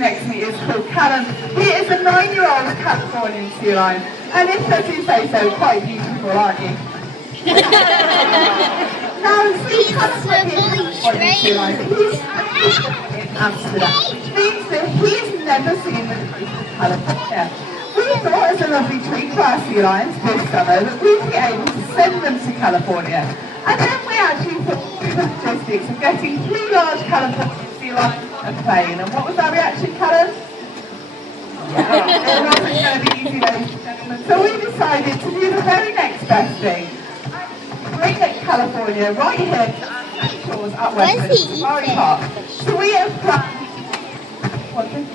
next to me is called Callum. He is a 9-year-old Californian sea lion, and if I do say so, quite beautiful, aren't you? Now, see, Callum's really sea lion. He's in Amsterdam, which means that he's never seen the coast of California. We thought as a lovely treat for our sea lions this summer that we'd be able to send them to California. And then we actually thought through the logistics of getting 3 large Californian sea lions on a plane. And what was our reaction, Callum? Yeah, it wasn't going to be easy, ladies and gentlemen. So we decided to do the very next best thing. Bring California right here to the shores at West Midlands Safari Park. So we have planned... What's it?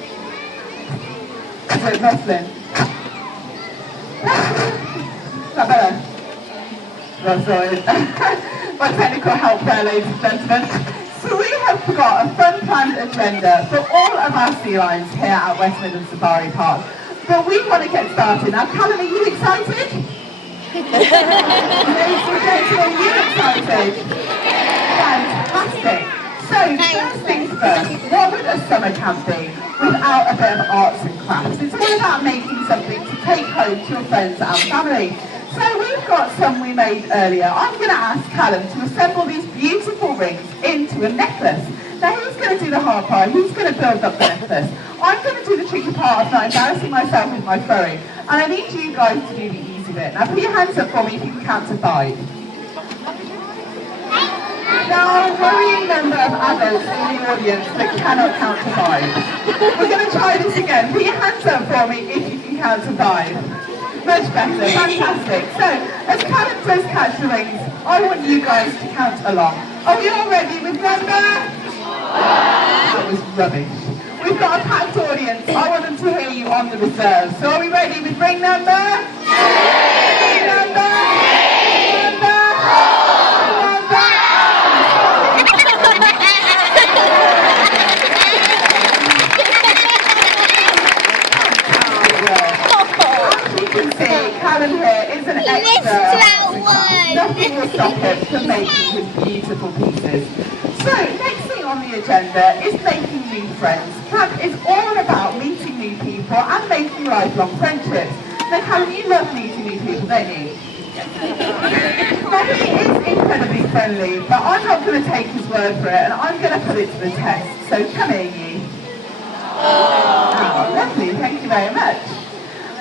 Is it Meslin? Is that better? Oh, sorry. My technical help there, ladies and gentlemen. So we have got a fun planned agenda for all of our sea lions here at West Midlands Safari Park. But we want to get started. Now, Callum, are you excited? Ladies and gentlemen, are you excited? Fantastic. So, first things first, what would a summer camp be without a bit of arts and crafts? It's all about making something to take home to your friends and family. So we've got some we made earlier. I'm going to ask Callum to assemble these beautiful rings into a necklace. Now he's going to do the hard part, he's going to build up the necklace. I'm going to do the tricky part of not embarrassing myself with my throwing. And I need you guys to do the easy bit. Now put your hands up for me if you can count to 5. Now, a worrying number of adults in the audience that cannot count to 5. We're going to try this again. Put your hands up for me if you can count to 5. Much better, fantastic. So, as Callum does catch the rings, I want you guys to count along. Are we all ready with number? That was rubbish. We've got a packed audience. I want them to hear you on the reserve. So are we ready with ring number? Number? Callum here is an expert. Nothing will stop him from making his beautiful pieces. So, next thing on the agenda is making new friends. Camp is all about meeting new people and making lifelong friendships. Now, Callum, you love meeting new people, don't you? Now, he is incredibly friendly, but I'm not going to take his word for it, and I'm going to put it to the test. So, come here, you. Oh, lovely. Thank you very much.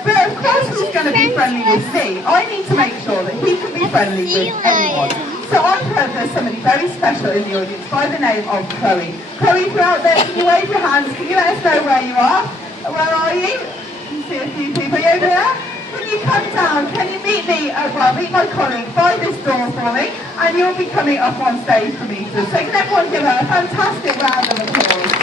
But of course he's going to be friendly with me. I need to make sure that he can be friendly with anyone. So I've heard there's somebody very special in the audience by the name of Chloe. Chloe, if you're out there, can you wave your hands? Can you let us know where you are? Where are you? I can see a few people. Are you over there? Can you come down? Can you meet me? Meet my colleague by this door for me, and you'll be coming up on stage for me. So can everyone give her a fantastic round of applause?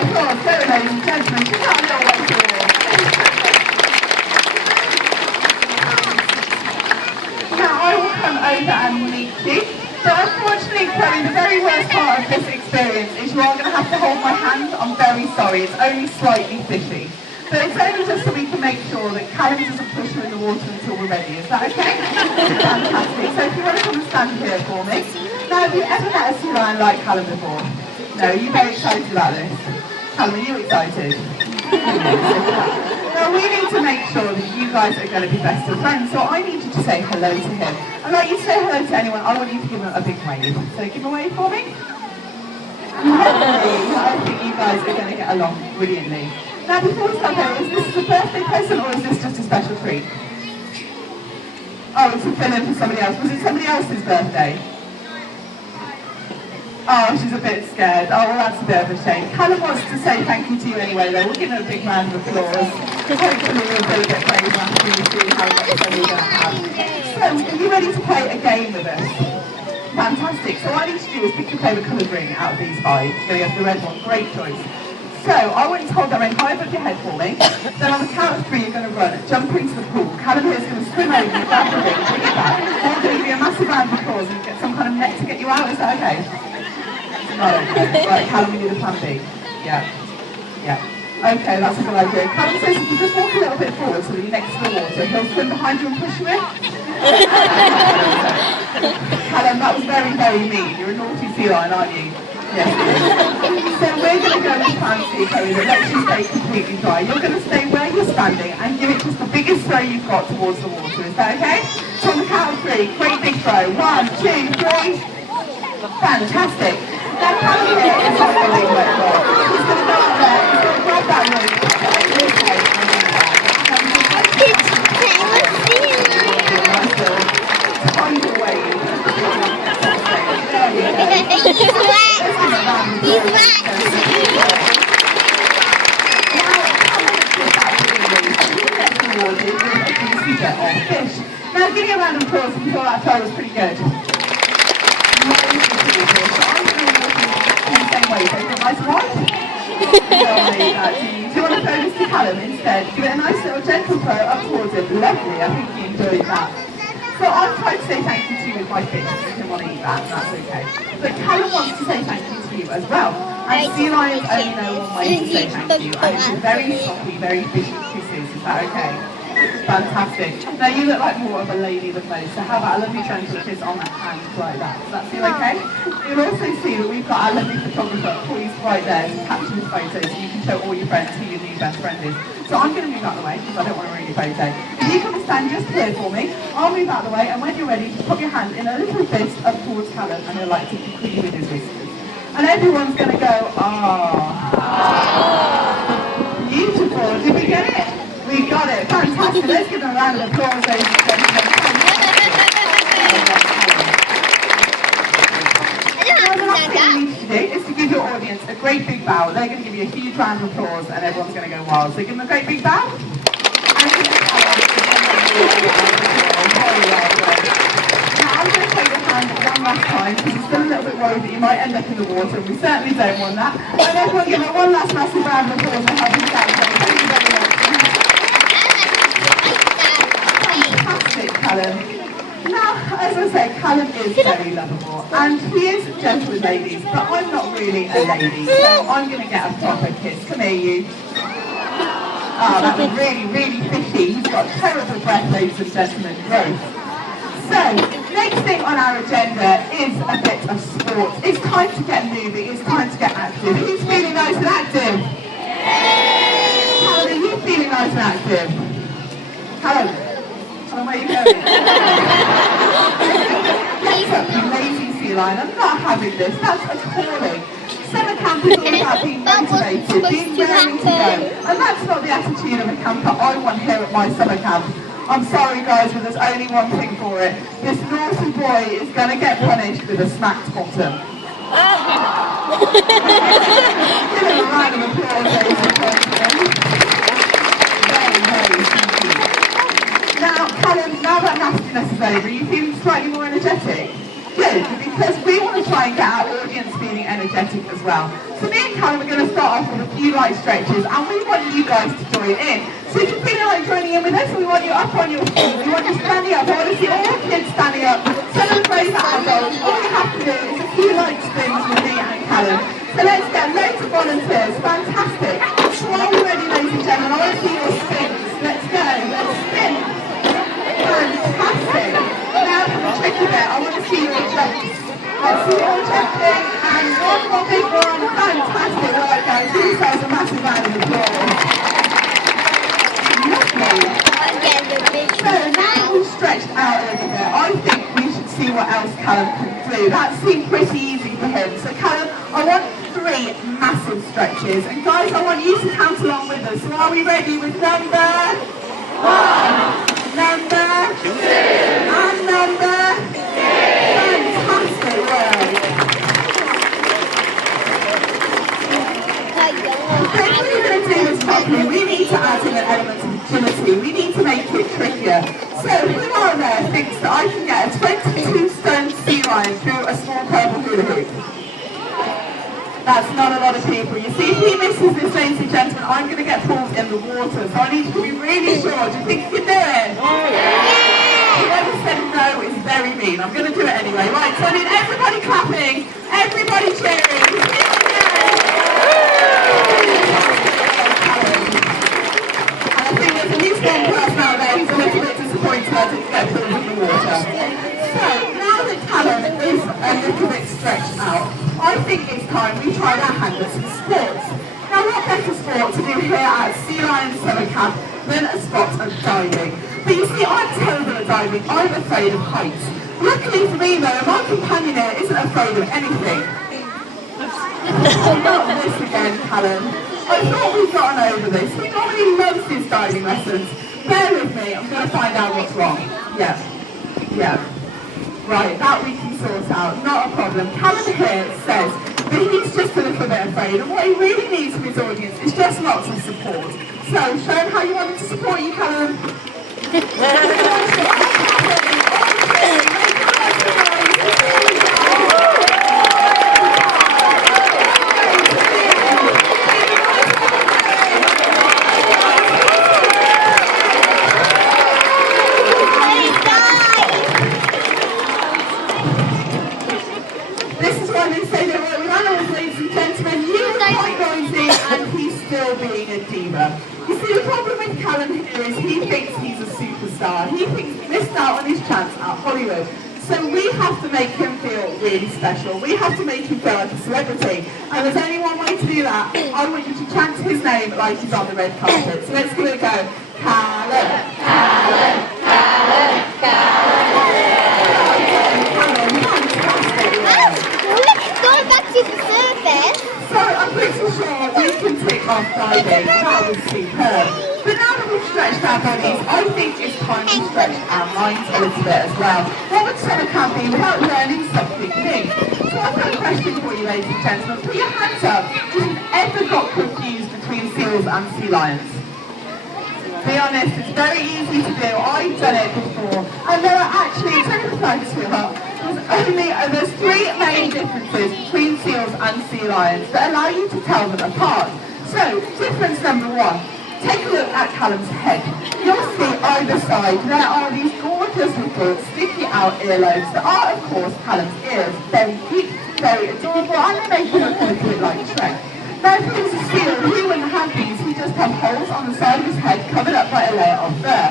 Applause, go ladies and gentlemen, she's got a little way forward. Now I will come over and meet you. So unfortunately, Chloe, the very worst part of this experience is you are going to have to hold my hand. I'm very sorry, it's only slightly fishy. But it's only just so we can make sure that Callum doesn't push you in the water until we're ready. Is that okay? Fantastic. So if you want to come and stand here for me. Now, have you ever met a sea lion like Callum before? No, are you very excited about this? Callum, are you excited? Now we need to make sure that you guys are going to be best of friends, so I need you to say hello to him. And like you say hello to anyone, I want you to give him a big wave. So give him a wave for me. I think you guys are going to get along brilliantly. Now before we start going, is this a birthday present or is this just a special treat? Oh, it's a fill-in for somebody else. Was it somebody else's birthday? Oh, she's a bit scared. Oh, well, that's a bit of a shame. Callum wants to say thank you to you anyway, though. We'll give her a big round of applause. Hopefully we'll be a bit brave after we see how much fun we're going to have. So, are you ready to play a game with us? Fantastic. So what I need to do is pick your favourite coloured ring out of these 5. So you have the red one. Great choice. So, I want you to hold that ring high above your head for me. Then on the count of 3, you're going to run, jump into the pool. Callum here is going to swim over and grab the ring, bring it back. I'm going to give you a massive round of applause and get some kind of net to get you out. Is that okay? Oh, okay. Right, Callum, we need a plan B. Yeah. Okay, that's a good idea. Callum says if you just walk a little bit forward so that you're next to the water, he'll swim behind you and push you in. Callum, that was very, very mean. You're a naughty sea lion, aren't you? Yes. So we're going to go with plan C, Chloe, that lets you stay completely dry. You're going to stay where you're standing and give it just the biggest throw you've got towards the water. Is that okay? So on the count of 3, great big throw. 1, 2, 3. Fantastic. Now Callum here is not a big wet ball. He's going to go up there, he's going to grab that rope, Now give me a round of applause if you thought that throw was pretty good. So I'm going to walk in the same way, so it's a nice one. Do you want to throw this to Callum instead? Give it a nice little gentle throw up towards him. Lovely, I think he enjoyed that. So I'm trying to say thank you to you with my fish, if you want to eat that, and that's okay. But Callum wants to say thank you to you as well. And sea lions only know one way to say thank you, and it's a very soppy, very fishy kisses. Is that okay? Fantastic. Now you look like more of a lady than most, so how about a lovely gentle kiss on that hand like that? Does that feel okay? You'll also see that we've got our lovely photographer poised right there to capture this photo so you can show all your friends who your new best friend is. So I'm going to move out of the way because I don't want to ruin your photo. If you come and stand just here for me, I'll move out of the way, and when you're ready, just put your hand in a little fist up towards Callum, and he'll like to quickly with his whiskers. And everyone's going to go, ah. Beautiful. Did we get it? We got it. Fantastic. Let's give them a round of applause, ladies and gentlemen. Now, the last thing you need to do is to give your audience a great big bow. They're going to give you a huge round of applause, and everyone's going to go wild. So give them a great big bow. And give them a Now, I'm going to take your hand one last time because you're still a little bit worried that you might end up in the water, and we certainly don't want that. And everyone give them one last massive round of applause and help us out. Thank you very much. Callum. Now, as I say, Callum is very lovable, and he is gentle with ladies, but I'm not really a lady, so I'm going to get a proper kiss. Come here, you. Oh, that was really, really fishy. He's got terrible breath, ladies and gentlemen. Gross. So, next thing on our agenda is a bit of sport. It's time to get moving. It's time to get active. Who's feeling nice and active? Callum, are you feeling nice and active? Callum? Where are you going? Get up, you lazy sea lion. I'm not having this. That's a calling. Summer camp is all about being motivated, being raring to go. And that's not the attitude of a camper I want here at my summer camp. I'm sorry guys, but there's only one thing for it. This naughty boy is going to get punished with a smacked bottom. Give him a round of applause, ladies and gentlemen. Very, very thank you. Now, Callum, now that nastiness is over, are you feeling slightly more energetic? Good, because we want to try and get our audience feeling energetic as well. So me and Callum are going to start off with a few light stretches, and we want you guys to join in. So if you're feeling like joining in with us, we want you up on your feet. We want you standing up. I want to see all the kids standing up. Some of the brave adults. All you have to do is a few light spins with me and Callum. So let's get loads of volunteers. Fantastic. So are we ready, ladies and gentlemen? I want to see your spins. Let's go. Let's spin. Fantastic. Now for the tricky bit, I want to see your jumps. Let's see all jumping. And one more big one. Fantastic work, guys. Give yourselves a massive round of applause. Lovely. So now we've stretched out a little bit, I think we should see what else Callum can do. That seemed pretty easy for him. So Callum, I want 3 massive stretches. And guys, I want you to count along with us. So are we ready with number 1? Number 2 and number 3. Fantastic work. If we're going to do this properly, we need to add in an element of agility. We need to make it trickier. So who out there thinks that I can get a 22-stone sea lion through a small purple hula hoop? That's not a lot of people. You see, if he misses this, ladies and gentlemen, I'm going to get pulled in the water. So I need you to be really sure. Do you think you can do it? Whoever said no is very mean. I'm going to do it anyway. Right, so I need everybody clapping, everybody cheering. And I think there's at least one person out there who's a little bit disappointed I didn't get pulled in the water. I think it's time we tried our hand at some sports. Now what better sport to do here at Sea Lion Summer Camp than a spot of diving? But you see, I'm terrible at diving. I'm afraid of heights. Luckily for me though, my companion here isn't afraid of anything. Not this again, Callum. I thought we'd gotten over this. He normally loves his diving lessons. Bear with me, I'm going to find out what's wrong. Yeah. Right, that we can sort out, not a problem. Callum here says that he's just a little bit afraid, and what he really needs from his audience is just lots of support. So, show him how you want him to support you, Callum. You see, the problem with Callum here is he thinks he's a superstar. He thinks he missed out on his chance at Hollywood. So we have to make him feel really special. We have to make him feel like a celebrity. And there's only one way to do that. I want you to chant his name like he's on the red carpet. So let's give it a go. Callum, Callum, Callum, Callum. Look, it's going back to the surface. So I'm pretty sure we can tick off diving. That was superb. But now that we've stretched our bodies, I think it's time to stretch our minds a little bit as well. What would summer camp be without learning something new? So I've got a question for you, ladies and gentlemen. Put your hands up if you've ever got confused between seals and sea lions. Be honest, it's very easy to do. I've done it before. And there are actually, take a flag, sweetheart. There's three main differences between seals and sea lions that allow you to tell them apart. So, difference number one. Take a look at Callum's head. You'll see either side there are these gorgeous little sticky out earlobes that are, of course, Callum's ears. Very cute, very adorable, and they make him look a little bit like Shrek. Now, if he was a seal, he wouldn't have these. He just have holes on the side of his head covered up by a layer of fur.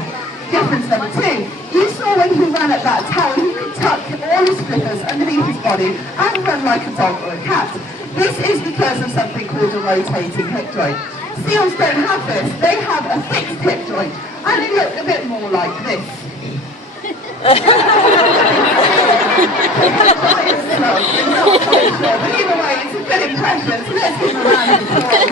Difference number two. You saw when he ran at that tower, he could tuck all his flippers underneath his body and run like a dog or a cat. This is because of something called a rotating hip joint. Seals don't have this. They have a fixed hip joint, and they look a bit more like this. But either way, it's a good impression, so let's give him a round of applause.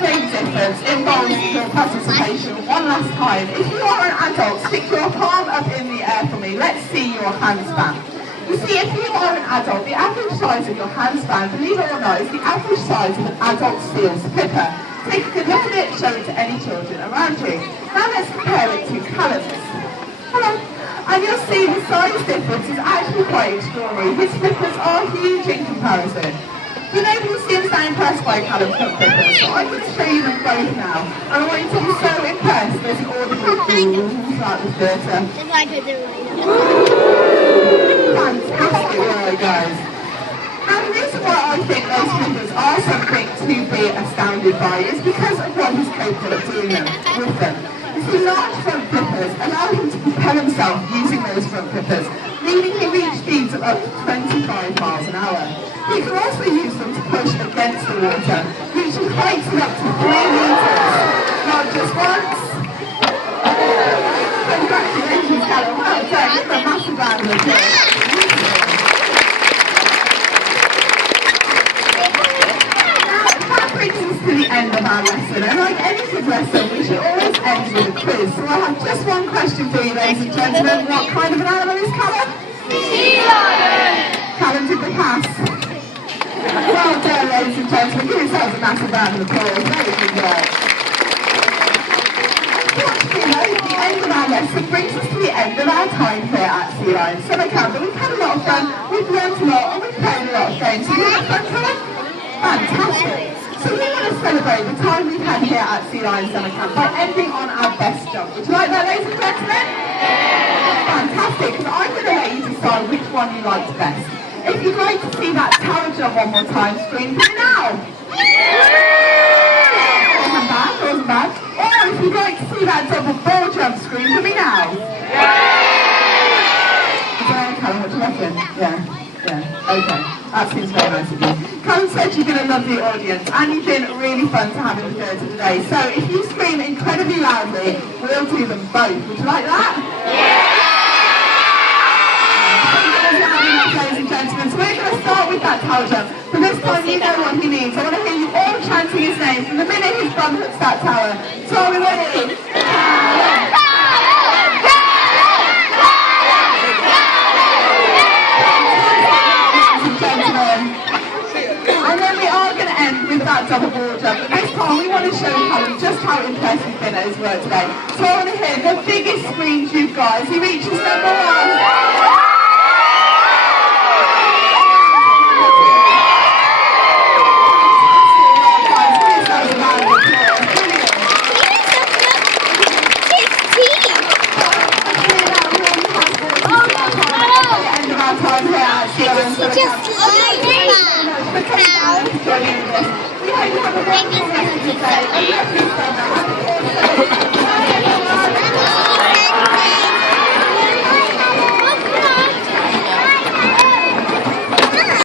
Main difference involves your participation one last time. If you are an adult, stick your palm up in the air for me. Let's see your handspan. You see, if you are an adult, the average size of your handspan, believe it or not, is the average size of an adult seal's flipper. Take a good look at it, show it to any children around you. Now let's compare it to Callum's. Hello. And you'll see the size difference is actually quite extraordinary. His flippers are huge in comparison. You know, you seem so impressed by Callum's flippers, so I'm going to show you them both now. And I want you to be so impressed, there's an audible throughout the theatre. Fantastic work, guys. Now the reason why I think those flippers are something to be astounded by is because of what he's capable of doing with them. You see, large front flippers allow him to propel himself using those front flippers, meaning he reaches speeds of up to 25 miles an hour. He can also use them to push against the water, reaching heights of up to 3 meters. Not just once. Congratulations, Callum. Well done. Give a massive round of applause. Now, that brings us to the end of our lesson. And like any good lesson, we should always end with a quiz. So I have just one question for you, ladies and gentlemen. What kind of an animal is Callum? Sea lion. Callum did the pass. Well done, ladies and gentlemen. Give yourselves a massive round of applause. Very good work. Unfortunately, the end of our lesson brings us to the end of our time here at Sea Lion Summer Camp. But we've had a lot of fun, we've learned a lot, and we've played a lot of games. Have you had fun, Callum? Fantastic. So we want to celebrate the time we've had here at Sea Lion Summer Camp by ending on our best jump. Would you like that, ladies and gentlemen? Fantastic, because I'm going to let you decide which one you liked best. If you'd like to see that tower jump one more time, scream for me now. Wasn't bad, wasn't bad. Or if you'd like to see that double ball jump, scream for me now. Yeah, okay. That seems very nice of you. Callum said you've been a lovely audience and you've been really fun to have in the theatre today. So if you scream incredibly loudly, we'll do them both. Would you like that? Ladies and gentlemen, so we're going to start with that tower jump. But this time you know what he needs. I want to hear you all chanting his name from the minute his bum hits that tower. So are we ready? And then we are going to end with that double wall jump. But this time we want to show Callum just how impressed he's been at his work today. So I want to hear the biggest screams you've got as he reaches number 1. Just like how.